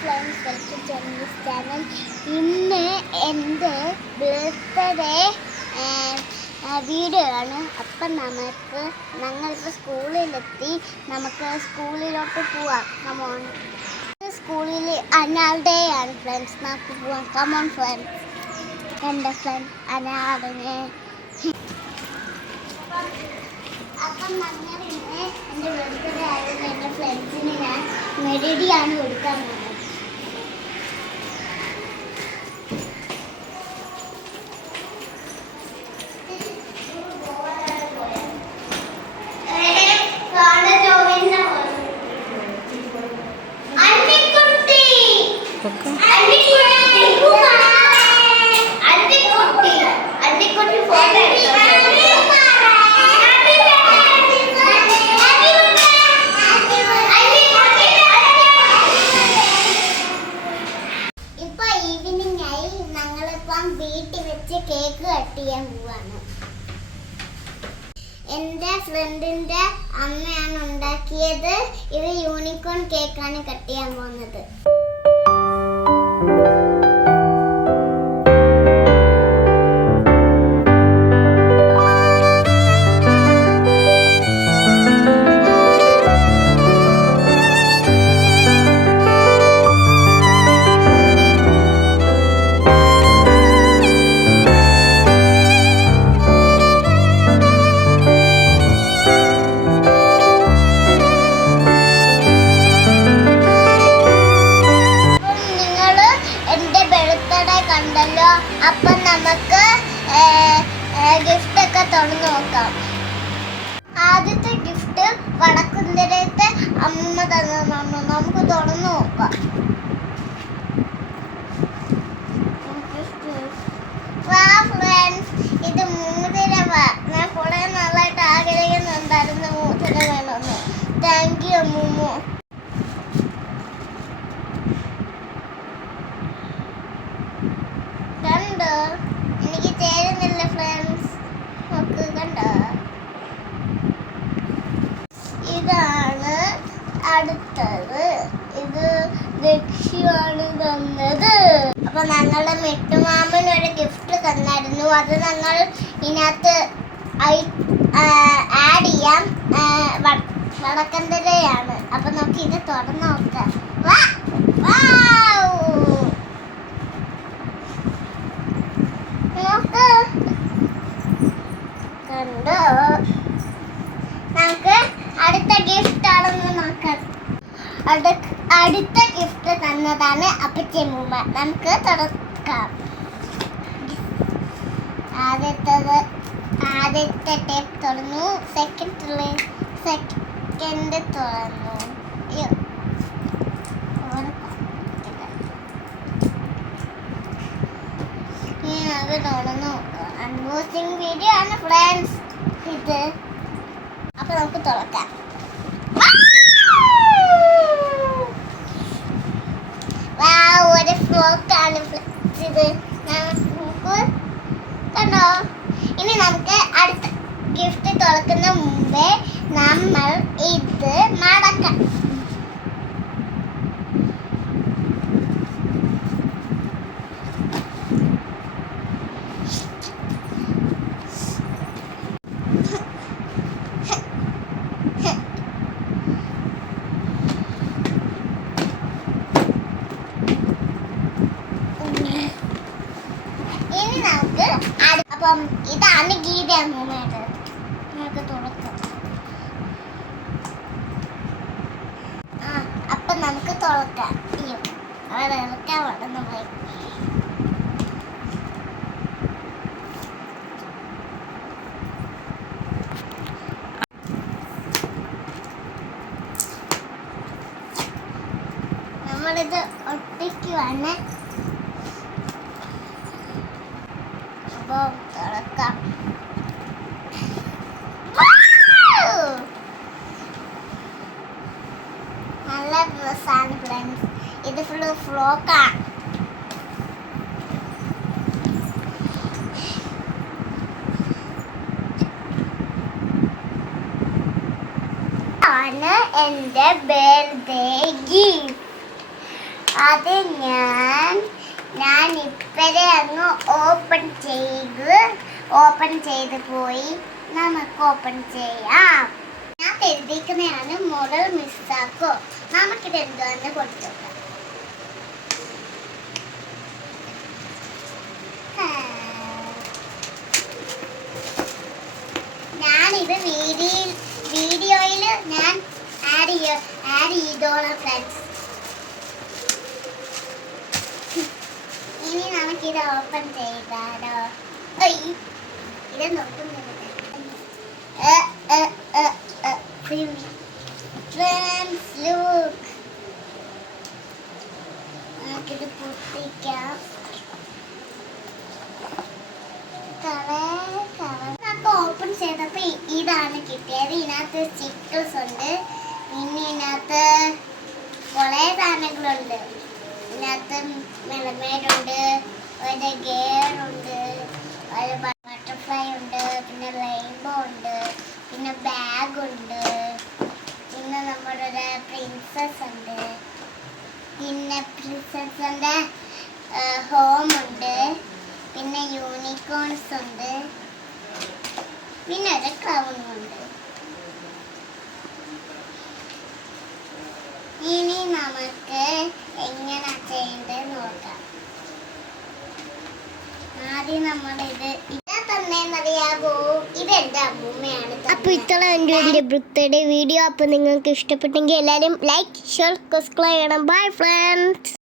Friends, welcome to this channel. ഇന്ന് എൻ്റെ birthday video ആണ്. അപ്പം ഞങ്ങളിപ്പോൾ സ്കൂളിലെത്തി. നമുക്ക് സ്കൂളിലോട്ട് പോവാം. കമോൺ, സ്കൂളിൽ അനാൾ ഡേ ആണ് ഫ്രണ്ട്സ്. നമുക്ക് പോവാം. Come on friends. എൻ്റെ ഫ്രണ്ട് അനാളിനെ. അപ്പം ഞങ്ങൾ ഇന്ന് എൻ്റെ ബർത്ത്ഡേ ആയിരുന്നു. എൻ്റെ ഫ്രണ്ട്സിന് ഞാൻ മെലഡിയാണ് കൊടുക്കാൻ പോകുന്നത്. വീട്ടിൽ വെച്ച് കേക്ക് കട്ട് ചെയ്യാൻ പോവാണ്. എൻ്റെ ഫ്രണ്ടിൻ്റെ അമ്മയാണ് ഉണ്ടാക്കിയത്. ഇത് യൂണിക്കോൺ കേക്കാണ് കട്ട് ചെയ്യാൻ പോകുന്നത്. കണ്ടല്ലോ, അപ്പം നമുക്ക് ഗിഫ്റ്റ് ഒക്കെ തുറന്നു നോക്കാം. ആദ്യത്തെ ഗിഫ്റ്റ് വടക്കുന്തരത്തെ അമ്മ തന്നതാണ്. നമുക്ക് തുറന്നു നോക്കാം. ഇത് മോതിരവ. ഞാൻ കുറെ നാളായിട്ട് ആഗ്രഹിക്കുന്നുണ്ടായിരുന്നു മോതിരം വേണമെന്ന്. താങ്ക് യു അമ്മൂമ്മ. കണ്ടോ, എനിക്ക് ചേരുന്നില്ല ഫ്രണ്ട്സ്. നോക്ക്, കണ്ടോ? ഇതാണ് അടുത്തത്. ഇത് ലക്ഷ്യമാണ് തന്നത്. അപ്പൊ ഞങ്ങളുടെ മെട്ടുമാമൻ ഒരു ഗിഫ്റ്റ് തന്നായിരുന്നു. അത് ഞങ്ങൾ ഇതിനകത്ത് ആഡ് ചെയ്യാം. വടക്കന്തരയാണ്. അപ്പൊ നമുക്ക് ഇത് തുറന്നു നോക്കാം. കണ്ടോ, നമുക്ക് അടുത്ത ഗിഫ്റ്റ് ആണെന്ന് നോക്കാം. അടുത്ത ഗിഫ്റ്റ് തന്നതാണ് അപ്പച്ചമ്മൂമ്മ. നമുക്ക് തുറക്കാം. ആദ്യത്തെ ടേപ്പ് തുറന്നു. സെക്കൻഡ് തുറന്നു. അത് തുറന്നു. അൺബോക്സിംഗ് വീഡിയോ ആണ് ഫ്രണ്ട്സ് ഇത്. അപ്പൊ നമുക്ക് തുറക്കാം. ഒരു ഫ്രോക്കാണ് ഇത്. നമുക്ക് കണ്ടോ. ഇനി നമുക്ക് അടുത്ത ഗിഫ്റ്റ് തുറക്കുന്ന മുമ്പേ നമ്മൾ ഇത് മടക്കാം. അപ്പം ഇതാണ് ഗീത അമ്മൂമ്മയുടെ. നമുക്ക് തുറക്കാം. അപ്പം നമുക്ക് തുറക്കാം. അവിടെ ഇറക്കാൻ വളർന്നു പോയി. നമ്മളിത് ഒട്ടിക്കുവാണ്. തുറക്കാം. നല്ല ഡ്രസ്സാണ് ഫ്രണ്ട്സ്. ഇത് ഫുള്ള് ഫ്രോക്കാണ്. ആണ് എൻ്റെ ബർത്ത്ഡേ ഗിഫ്റ്റ്. അത് ഞാൻ ഇപ്പഴേ അങ്ങ് ഓപ്പൺ ചെയ്ത് പോയി. നമുക്ക് ഓപ്പൺ ചെയ്യാം. ഞാൻ എഴുതിക്കുന്നതാണ് മോഡൽ മിസ്സാക്കോ. നമുക്കിത് എന്താണെന്ന് കൊടുത്തോക്കാം. ഞാനിത് വീഡിയോയിൽ ഞാൻ ആഡ് ചെയ്തോളാം ഫ്രണ്ട്സ്. ഇനി നമുക്കിത് ഓപ്പൺ ചെയ്താലോ? ഇത് നോക്കുന്നില്ല. ഫ്രണ്ട്സ് ലുക്ക്, നമുക്കിത് പൊട്ടിക്കാം. ഓപ്പൺ ചെയ്തപ്പോ ഇതാണ് കിട്ടിയത്. ഇതിനകത്ത് സ്റ്റിക്കേഴ്സ് ഉണ്ട്. പിന്നെ ഇതിനകത്ത് കുറെ സാധനങ്ങളുണ്ട്. ഇതിനകത്ത് മെലമേഡുണ്ട്, ഒരു ഗെയർ ഉണ്ട്, ഒരു ബട്ടർഫ്ലൈ ഉണ്ട്, പിന്നെ റെയിൻബോ ഉണ്ട്, പിന്നെ ബാഗ് ഉണ്ട്, പിന്നെ നമ്മുടെ ഒരു പ്രിൻസസ് ഉണ്ട്, പിന്നെ പ്രിൻസസിന്റെ ഹോം ഉണ്ട്, പിന്നെ യൂണിക്കോൺസ് ഉണ്ട്, പിന്നെ ഒരു ക്രൗണും ഉണ്ട്. ഇനി നമുക്ക് എങ്ങനെ ചെയ്യേണ്ടത് നോക്കാം. ആദ്യം നമ്മളിത് തന്നേന്നറിയാവോ? ഇതെന്റെ അമ്മൂമ്മയാണ്. അപ്പൊ ഇത്രയും എൻ്റെ ബർത്ത്ഡേ വീഡിയോ. അപ്പൊ നിങ്ങൾക്ക് ഇഷ്ടപ്പെട്ടെങ്കിൽ എല്ലാവരും ലൈക്ക്, ഷെയർ, സബ്സ്ക്രൈബ് ചെയ്യണം. Bye friends.